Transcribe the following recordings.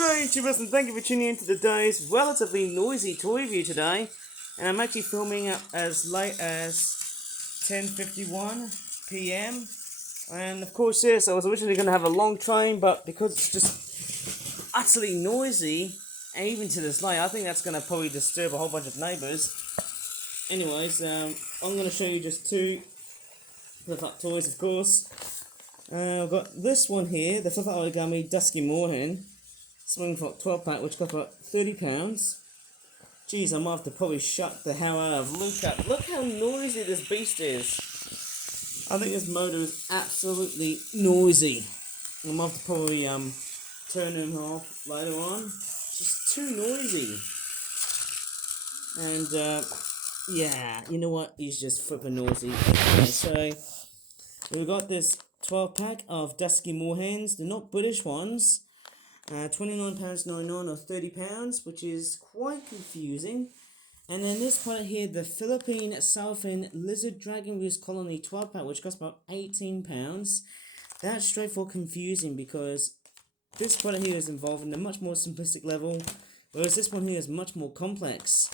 G'day YouTubers, and thank you for tuning in to today's relatively noisy toy review today. And I'm actually filming up as late as 10:51 PM. And of course, yes, I was originally going to have a long train, but because it's just utterly noisy, and even to this late, I think that's going to probably disturb a whole bunch of neighbours. Anyways, I'm going to show you just two flip-up toys, of course. I've got this one here, the flip-up origami Dusky Moorhen. Swing for 12 pack, which cost about £30. Jeez, I might have to probably shut the hell out of Luke up. Look how noisy this beast is. I think this motor is absolutely noisy. I might have to probably turn him off later on. It's just too noisy. And yeah, you know what? He's just flipping noisy. Okay, so we've got this 12 pack of Dusky Moorhens. They're not British ones. £29.99 or £30, which is quite confusing. And then this product here, the Philippine Southern Lizard Dragon Roost Colony 12 pack, which costs about £18. That's straight for confusing because this product here is involved in a much more simplistic level, whereas this one here is much more complex.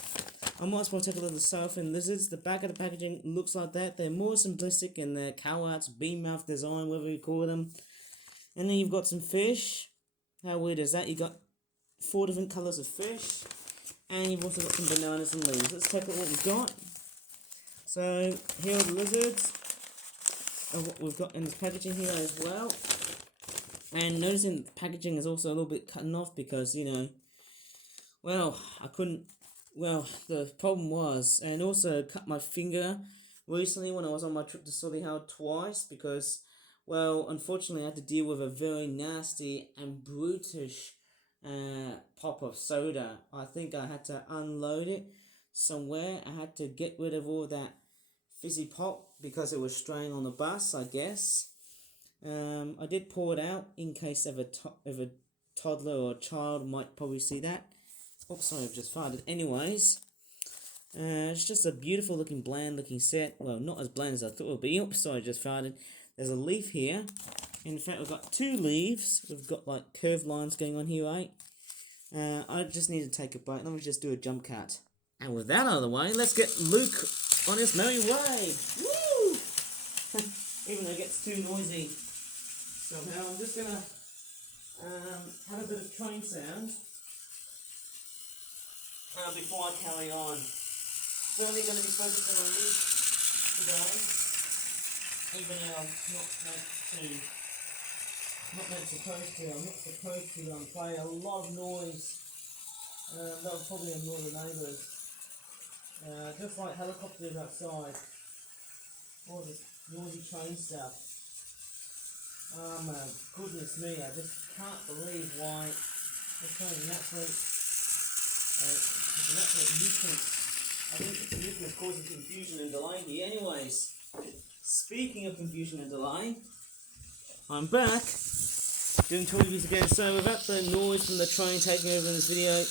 I might as well take a look at the Southern Lizards. The back of the packaging looks like that. They're more simplistic in their cowouts, beam mouth design, whatever you call them. And then you've got some fish. How weird is that? You got 4 different colours of fish, and you've also got some bananas and leaves. Let's take a look at what we've got. So here are the lizards, and what we've got in the packaging here as well. And noticing the packaging is also a little bit cutting off because, you know, well, I couldn't. Well, the problem was, and also cut my finger recently when I was on my trip to Solihull twice because, well, unfortunately, I had to deal with a very nasty and brutish pop of soda. I think I had to unload it somewhere. I had to get rid of all that fizzy pop because it was straying on the bus, I guess. I did pour it out in case of a toddler or a child might probably see that. Oh, sorry, I've just farted. Anyways, it's just a beautiful looking, bland looking set. Well, not as bland as I thought it would be. Oops, sorry, I just farted. There's a leaf here. In fact, we've got 2 leaves. We've got like curved lines going on here, right? I just need to take a bite. Let me just do a jump cut. And with that out of the way, let's get Luke on his merry way. Woo! Even though it gets too noisy somehow. I'm just going to have a bit of train sound before I carry on. Certainly going to be focusing on Luke today. Even though I'm not supposed to play a lot of noise. That'll probably annoy the neighbours. Just like helicopters outside. All this noisy train stuff. Oh my goodness me, I just can't believe why it's an absolute nuisance. I think the nuisance causes confusion and delay here. Anyways. Speaking of confusion and delay, I'm back doing toy reviews again. So without the noise from the train taking over in this video,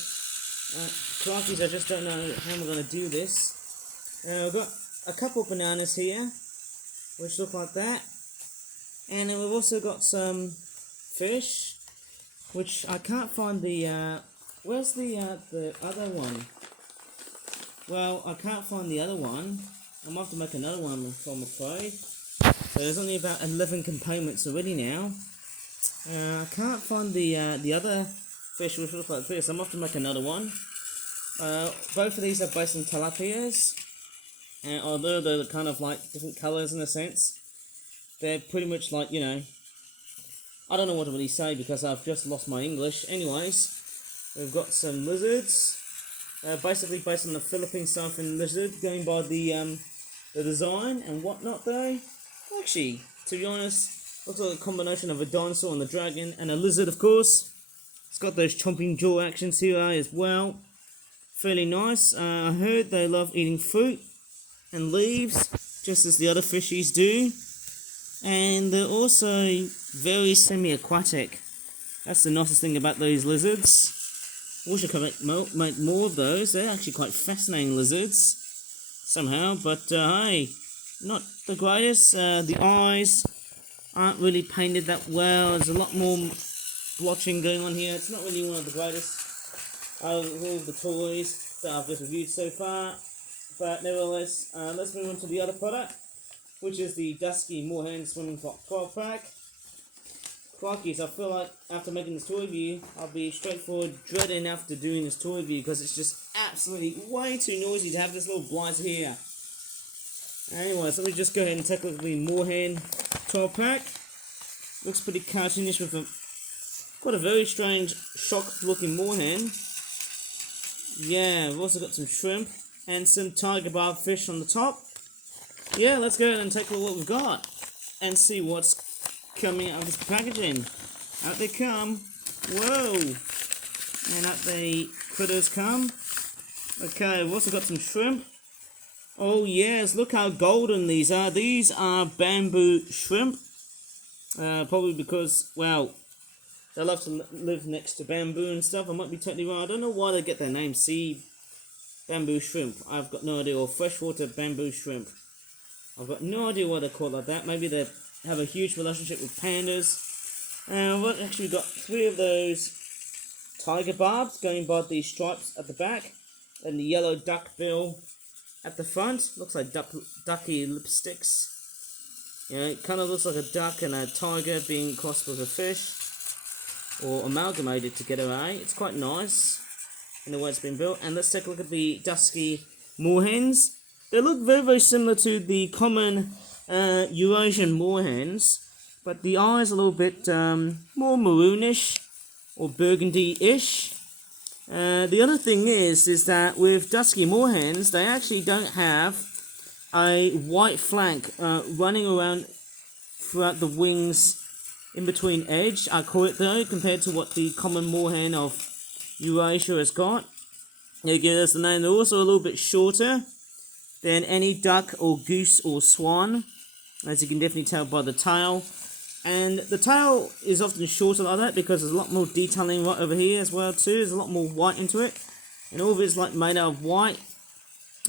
crafties, I just don't know how I'm going to do this. I've got a couple of bananas here, which look like that, and then we've also got some fish, which I can't find the. Where's the other one? Well, I can't find the other one. I'm going to have to make another one, I'm afraid. So there's only about 11 components already now. I can't find the other fish which looks like this. I'm going to have to make another one. Both of these are based on tilapias. And although they're kind of like different colours in a sense, they're pretty much like, you know, I don't know what to really say because I've just lost my English. Anyways, we've got some lizards. Basically based on the Philippine Southern Lizard, going by the design and whatnot though. Actually, to be honest, looks like a combination of a dinosaur and the dragon and a lizard, of course. It's got those chomping jaw actions here as well. Fairly nice. I heard they love eating fruit and leaves, just as the other fishies do. And they're also very semi-aquatic. That's the nicest thing about those lizards. Wish I could make more of those. They're actually quite fascinating lizards somehow, but hey, not the greatest. The eyes aren't really painted that well. There's a lot more blotching going on here. It's not really one of the greatest out of all the toys that I've just reviewed so far, but nevertheless, let's move on to the other product, which is the Dusky Moorhen Swimming Clock 12 pack. Crikey, I feel like after making this toy review, I'll be straightforward dreading after doing this toy review because it's just absolutely way too noisy to have this little blight here. Anyways, let me just go ahead and take a look at the Moorhen 12 pack. Looks pretty cartoonish with quite a very strange shock looking Moorhen. Yeah, we've also got some shrimp and some tiger barb fish on the top. Yeah, let's go ahead and take a look at what we've got and see what's coming out of this packaging. Out they come. Whoa! And out the critters come. Okay, we've also got some shrimp. Oh yes, look how golden these are. These are bamboo shrimp. Probably because, well, they love to live next to bamboo and stuff. I might be totally wrong. I don't know why they get their name, sea bamboo shrimp. I've got no idea. Or freshwater bamboo shrimp. I've got no idea why they're called like that. Maybe they have a huge relationship with pandas. We've actually got 3 of those tiger barbs going by the stripes at the back. And the yellow duck bill at the front. Looks like ducky lipsticks. You know, it kind of looks like a duck and a tiger being crossed with a fish. Or amalgamated together, eh? It's quite nice in the way it's been built. And let's take a look at the Dusky Moorhens. They look very, very similar to the common Eurasian moorhens, but the eyes are a little bit more maroonish or burgundy-ish. The other thing is that with Dusky Moorhens, they actually don't have a white flank running around throughout the wings in between edge, I call it though, compared to what the common moorhen of Eurasia has got. They give us the name. They're also a little bit shorter than any duck or goose or swan, as you can definitely tell by the tail. And the tail is often shorter like that because there's a lot more detailing right over here as well too. There's a lot more white into it, and all of it's like made out of white,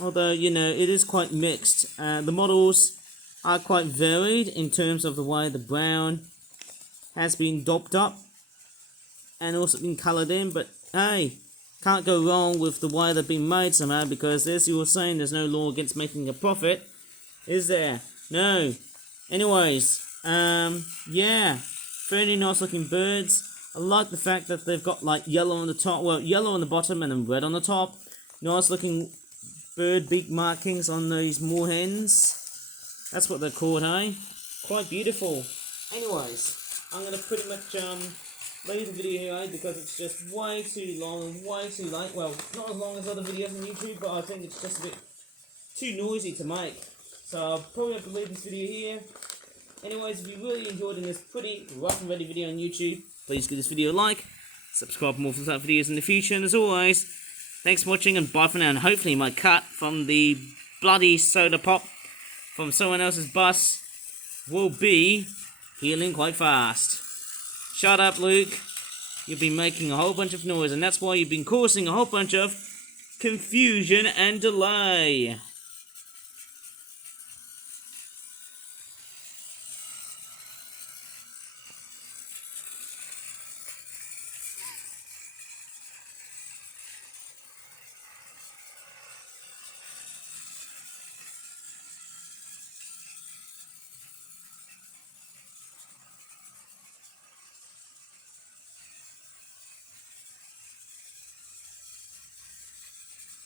although you know it is quite mixed. The models are quite varied in terms of the way the brown has been dopped up and also been coloured in, but hey, can't go wrong with the way they've been made somehow, because as you were saying, there's no law against making a profit, is there? No. Anyways, yeah, fairly nice looking birds. I like the fact that they've got like yellow on the top, well, yellow on the bottom and then red on the top. Nice looking bird beak markings on these moorhens. That's what they're called, eh? Quite beautiful. Anyways, I'm going to pretty much leave the video here, eh, because it's just way too long and way too late. Well, not as long as other videos on YouTube, but I think it's just a bit too noisy to make. So I'll probably have to leave this video here. Anyways, if you really enjoyed this pretty rough and ready video on YouTube, please give this video a like, subscribe for more for such videos in the future, and as always, thanks for watching and bye for now. And hopefully my cut from the bloody soda pop from someone else's bus will be healing quite fast. Shut up, Luke. You've been making a whole bunch of noise, and that's why you've been causing a whole bunch of confusion and delay.